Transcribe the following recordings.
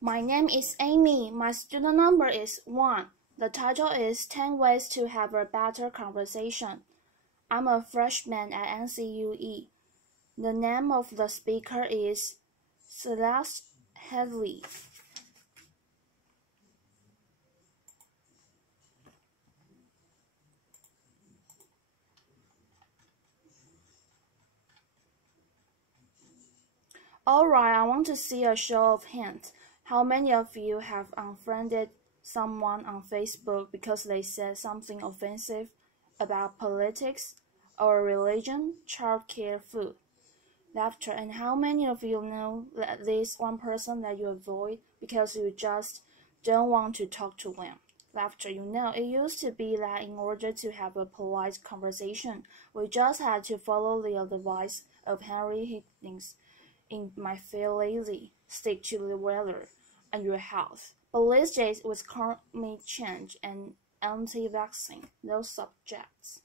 My name is Amy. My student number is 1. The title is 10 Ways to Have a Better Conversation. I'm a freshman at NCUE. The name of the speaker is Celeste Headlee. Alright, I want to see a show of hands. How many of you have unfriended someone on Facebook because they said something offensive about politics or religion, childcare, food, laughter? And how many of you know at least one person that you avoid because you just don't want to talk to them? Laughter. It used to be that in order to have a polite conversation, we just had to follow the advice of Henry Higgins in My Fair Lady, stick to the weather and your health. But these days, with climate change and anti-vaccine, those subjects,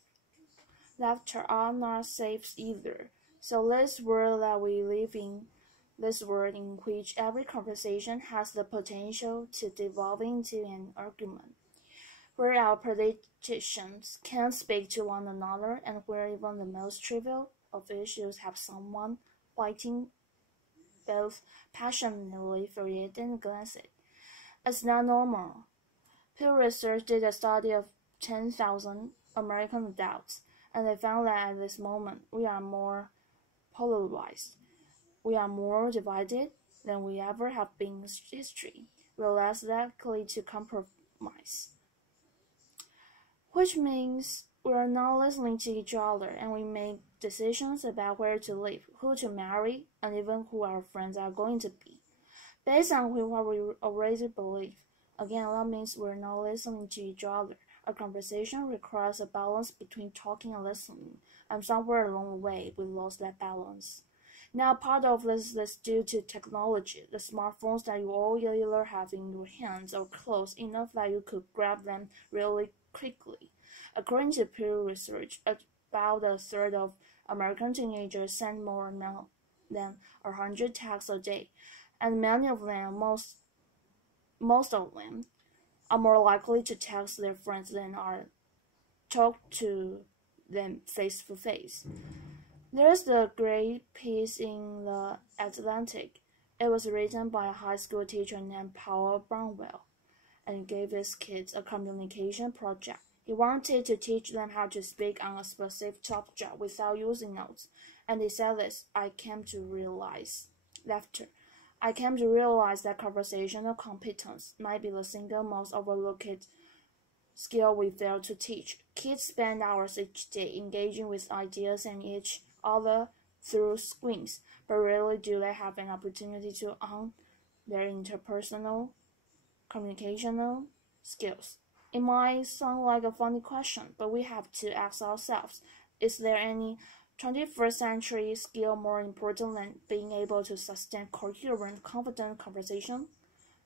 laughter, are not safe either. So this world that we live in, this world in which every conversation has the potential to devolve into an argument, where our politicians can't speak to one another, and where even the most trivial of issues have someone fighting both passionately for it and against it. It's not normal. Pew Research did a study of 10,000 American adults, and they found that at this moment we are more polarized. We are more divided than we ever have been in history. We're less likely to compromise, which means we're not listening to each other, and we make decisions about where to live, who to marry, and even who our friends are going to be, based on what we already believe. Again, that means we're not listening to each other. A conversation requires a balance between talking and listening, and somewhere along the way, we lost that balance. Now, part of this is due to technology, the smartphones that you all either have in your hands or close enough that you could grab them really quickly. According to Pew Research, about a third of American teenagers send more than 100 texts a day, and many of them, most of them, are more likely to text their friends than are talk to them face to face. There's the great piece in the Atlantic. It was written by a high school teacher named Paul Brownwell, and gave his kids a communication project. He wanted to teach them how to speak on a specific subject without using notes. And he said this: I came to realize that conversational competence might be the single most overlooked skill we fail to teach. Kids spend hours each day engaging with ideas and each other through screens, but rarely do they have an opportunity to hone their interpersonal communicational skills. It might sound like a funny question, but we have to ask ourselves, is there any 21st century skill more important than being able to sustain coherent, confident conversation?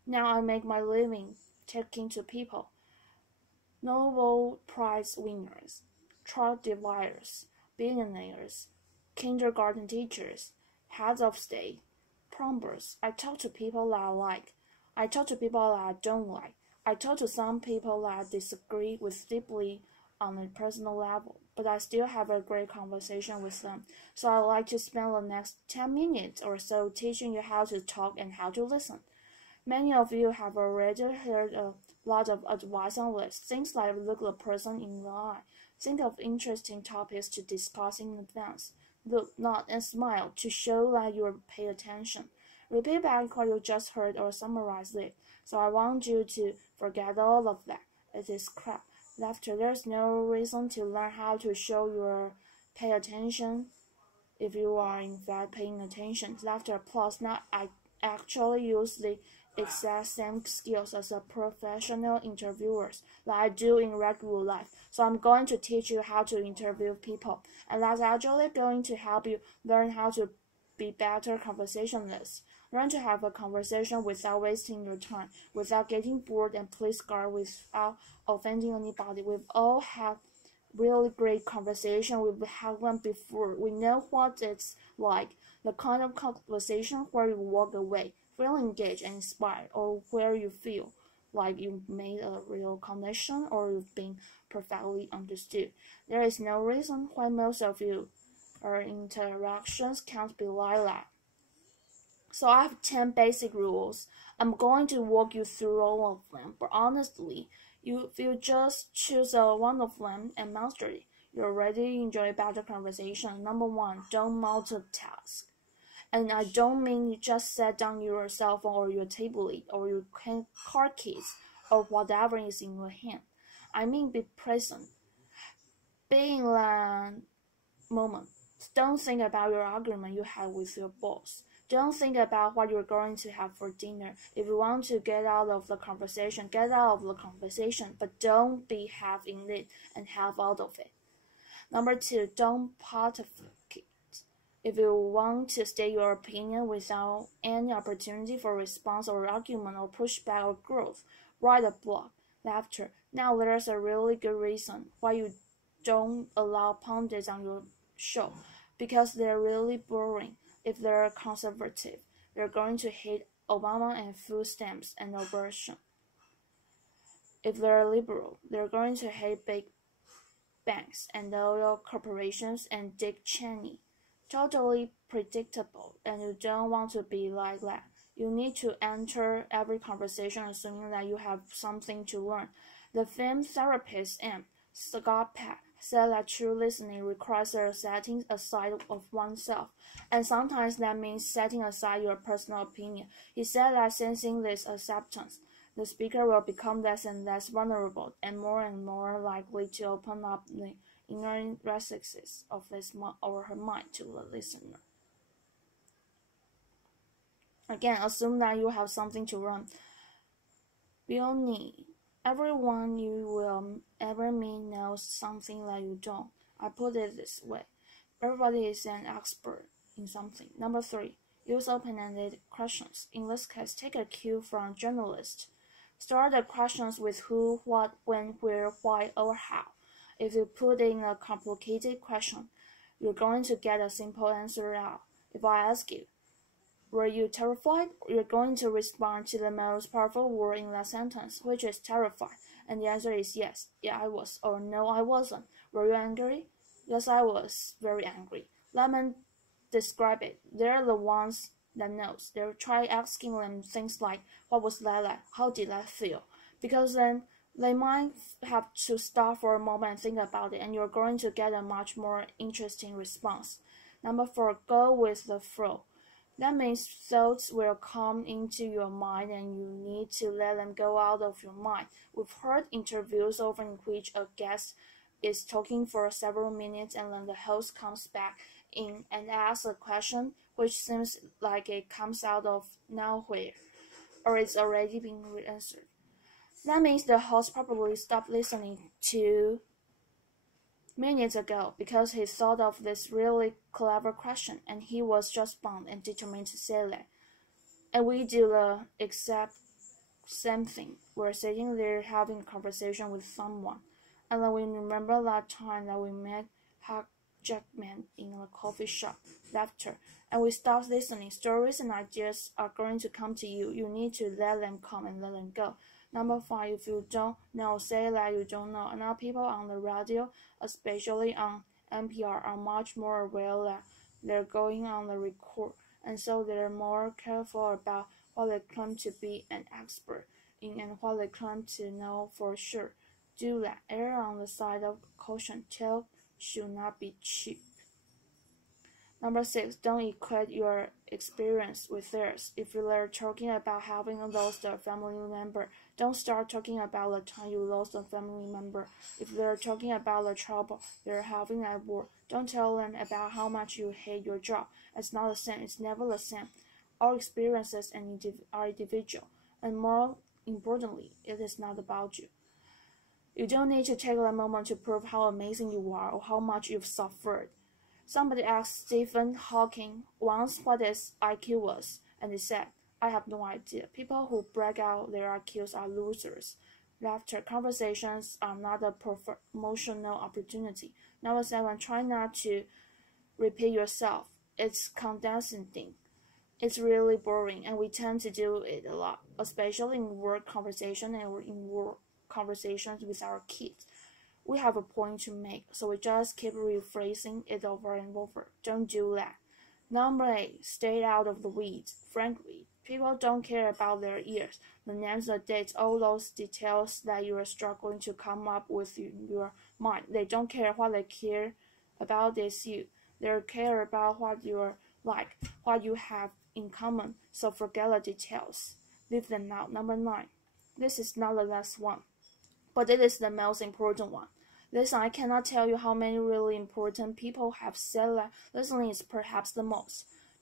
Now I make my living talking to people. Nobel Prize winners, truck drivers, billionaires, kindergarten teachers, heads of state, plumbers. I talk to people that I like. I talk to people that I don't like. I talk to some people that I disagree with deeply on a personal level, but I still have a great conversation with them. So I like to spend the next 10 minutes or so teaching you how to talk and how to listen. Many of you have already heard a lot of advice on this. Things like look the person in the eye. Think of interesting topics to discuss in advance. Look, nod, and smile to show that you pay attention. Repeat back what you just heard or summarize it. So I want you to forget all of that. It is crap. Laughter. There's no reason to learn how to show your pay attention if you are in fact paying attention. Laughter. Applause. Now I actually use the exact same skills as a professional interviewers that I do in regular life. So I'm going to teach you how to interview people, and that's actually going to help you learn how to be better conversationalists. Learn to have a conversation without wasting your time, without getting bored, and please guard without offending anybody. We've all had really great conversation. We've had one before. We know what it's like. The kind of conversation where you walk away feel engaged and inspired, or where you feel like you made a real connection or you've been perfectly understood. There is no reason why most of your interactions can't be like that. So I have 10 basic rules. I'm going to walk you through all of them, but honestly, if you just choose one of them and master it, you already enjoy better conversation. Number 1, don't multitask. And I don't mean you just set down your cell phone or your tablet or your car keys or whatever is in your hand. I mean be present. Be in the moment. Don't think about your argument you had with your boss. Don't think about what you're going to have for dinner. If you want to get out of the conversation, get out of the conversation, but don't be half in it and half out of it. Number 2, don't pontificate. If you want to state your opinion without any opportunity for response or argument or pushback or growth, write a blog. Laughter. Now there's a really good reason why you don't allow pundits on your show, because they're really boring. If they're conservative, they're going to hate Obama and food stamps and abortion. If they're liberal, they're going to hate big banks and oil corporations and Dick Cheney. Totally predictable, and you don't want to be like that. You need to enter every conversation assuming that you have something to learn. The film therapist M. Scott Peck said that true listening requires a setting aside of oneself, and sometimes that means setting aside your personal opinion. He said that sensing this acceptance, the speaker will become less and less vulnerable and more likely to open up the inner recesses of his or her mind to the listener. Again, assume that you have something to learn. Beyond everyone you will ever meet knows something that you don't. I put it this way. Everybody is an expert in something. Number 3, use open-ended questions. In this case, take a cue from journalists. Start the questions with who, what, when, where, why, or how. If you put in a complicated question, you're going to get a simple answer out. If I ask you, were you terrified? You're going to respond to the most powerful word in that sentence, which is terrified. And the answer is yes, yeah, I was, or no, I wasn't. Were you angry? Yes, I was very angry. Let me describe it. They're the ones that knows. They'll try asking them things like, what was that like? How did that feel? Because then they might have to stop for a moment and think about it, and you're going to get a much more interesting response. Number 4, go with the flow. That means thoughts will come into your mind and you need to let them go out of your mind. We've heard interviews over in which a guest is talking for several minutes and then the host comes back in and asks a question which seems like it comes out of nowhere or it's already been answered. That means the host probably stopped listening 2 minutes ago because he thought of this really clever question and he was just bound and determined to say that. And we do the exact same thing. We're sitting there having a conversation with someone, and then we remember that time that we met Hugh Jackman in a coffee shop. Laughter. And we start listening. Stories and ideas are going to come to you. You need to let them come and let them go. Number 5, if you don't know, say that you don't know. And now people on the radio, especially on NPR, are much more aware that they're going on the record, and so they're more careful about what they claim to be an expert in and what they claim to know for sure. Do that. Err on the side of caution. Talk should not be cheap. Number 6, don't equate your experience with theirs. If you're talking about having lost a family member, don't start talking about the time you lost a family member. If they're talking about the trouble they're having at work, don't tell them about how much you hate your job. It's not the same. It's never the same. All experiences are individual, and more importantly, it is not about you. You don't need to take a moment to prove how amazing you are or how much you've suffered. Somebody asked Stephen Hawking once what his IQ was, and he said, I have no idea. People who brag out their IQs are losers. Laughter. Conversations are not a promotional opportunity. Number 7, try not to repeat yourself. It's condescending. It's really boring, and we tend to do it a lot, especially in work conversation and in work conversations with our kids. We have a point to make, so we just keep rephrasing it over and over. Don't do that. Number 8, stay out of the weeds. Frankly, people don't care about their ears, the names, the dates, all those details that you are struggling to come up with in your mind. They don't care. What they care about is you. They care about what you're like, what you have in common, so forget the details. Leave them out. Number 9. This is not the last one, but it is the most important one. Listen, I cannot tell you how many really important people have said that listening is perhaps the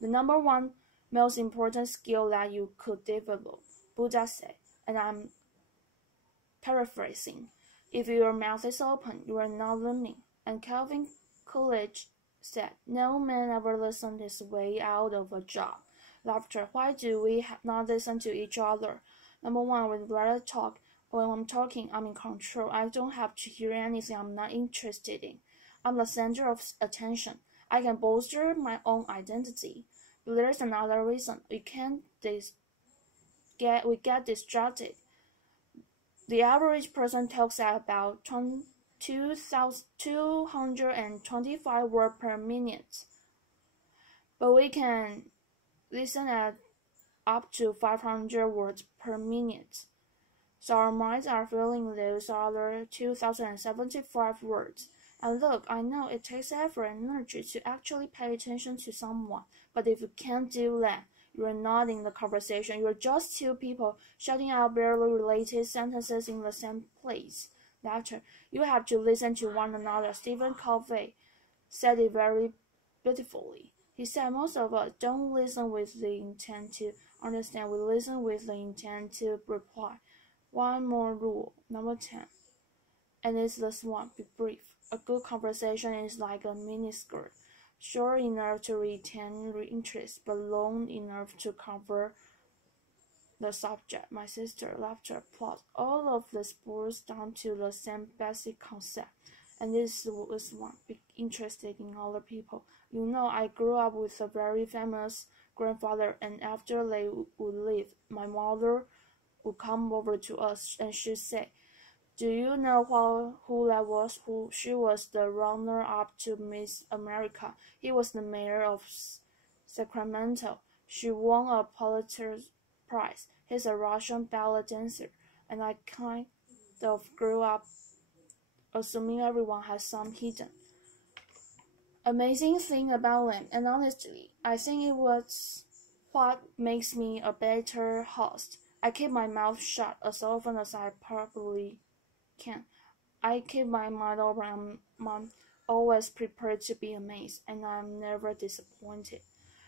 the number one most important skill that you could develop. Buddha said, and I'm paraphrasing, if your mouth is open, you are not learning. And Calvin Coolidge said, no man ever listened his way out of a job. Laughter. Why do we not listen to each other? Number 1, we'd rather talk. When I'm talking, I'm in control. I don't have to hear anything I'm not interested in. I'm the center of attention. I can bolster my own identity. But there's another reason. We get distracted. The average person talks at about 225 words per minute. But we can listen at up to 500 words per minute. So our minds are filling those other 2,075 words. And look, I know it takes effort and energy to actually pay attention to someone, but if you can't do that, you are not in the conversation. You are just two people shouting out barely related sentences in the same place. Later, you have to listen to one another. Stephen Covey said it very beautifully. He said most of us don't listen with the intent to understand. We listen with the intent to reply. One more rule, number 10, and it's this one, be brief. A good conversation is like a miniskirt, short enough to retain interest, but long enough to cover the subject. My sister, laughter, applause. All of this boils down to the same basic concept, and this is one, be interested in other people. You know, I grew up with a very famous grandfather, and after they would leave, my mother would come over to us and she'd say, do you know who that was? She was the runner-up to Miss America. He was the mayor of Sacramento. She won a Pulitzer Prize. He's a Russian ballet dancer. And I kind of grew up assuming everyone has some hidden amazing thing about them. And honestly, I think it was what makes me a better host. I keep my mouth shut as often as I probably can. I keep my mind open. I'm always prepared to be amazed, and I'm never disappointed.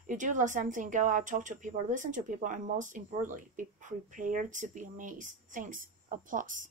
You do the same thing. Go out, talk to people, listen to people, and most importantly, be prepared to be amazed. Thanks. Applause.